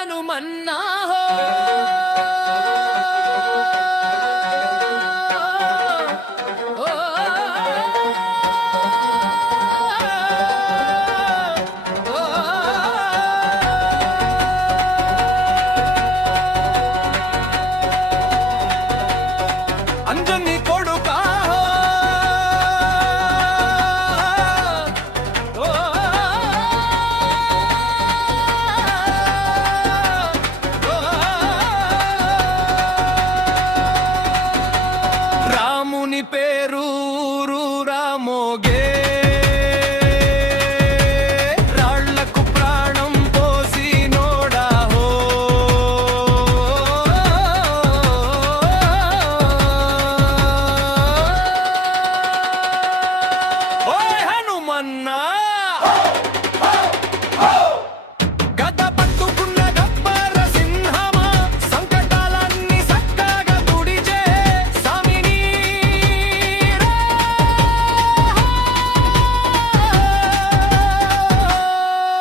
హనుమన్నా హో అంజని కొడుకా రాముని పేరు రామోగే రాళ్లకు ప్రాణం పోసి నోడా హో ఓయ్ హనుమన్నా గద పట్టుకున్న గబ్బర సింహమా సంకటాలన్నీ సక్కగా తుడిచే సామిని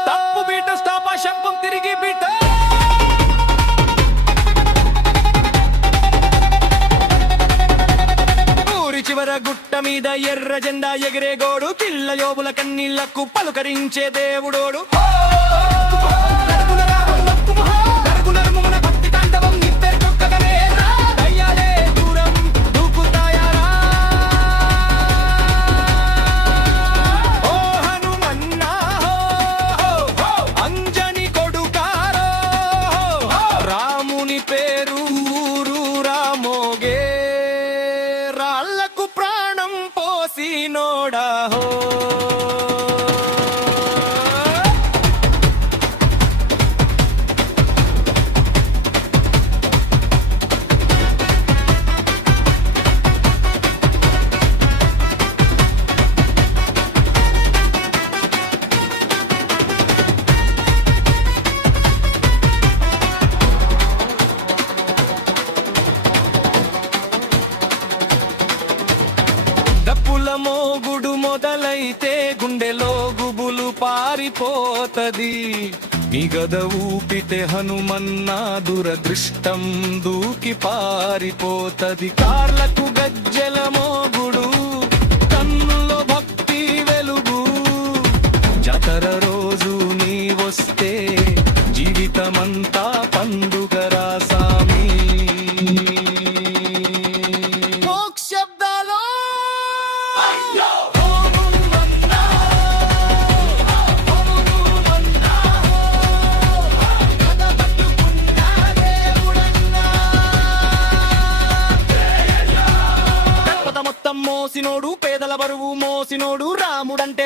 తప్పు బీట స్టాప్ శంపం తిరిగి బీట ఊరి చివర గుట్ట మీద ఎర్ర జెండా ఎగిరే గోడు పిల్ల యోబుల కన్నీళ్లకు పలుకరించే దేవుడోడు అంజని కొడుకారో రాముని పేరు రామోగే రాళ్లకు ప్రాణం పోసి నోడా హో దప్పుల మోగుడు మొదలైతే గుండెలో గుబులు పారిపోతది మీ గద ఊపితే హనుమన్నా దురదృష్టం దూకి పారిపోతది కార్లకు గజ్జెల మోగుడు కన్నులో భక్తి వెలుగు జాతర రోజు నీ వస్తే జీవితమంతా పండుగరా సామి శబ్దాలో మొత్తం మోసినోడు పేదల బరువు మోసినోడు రాముడంటే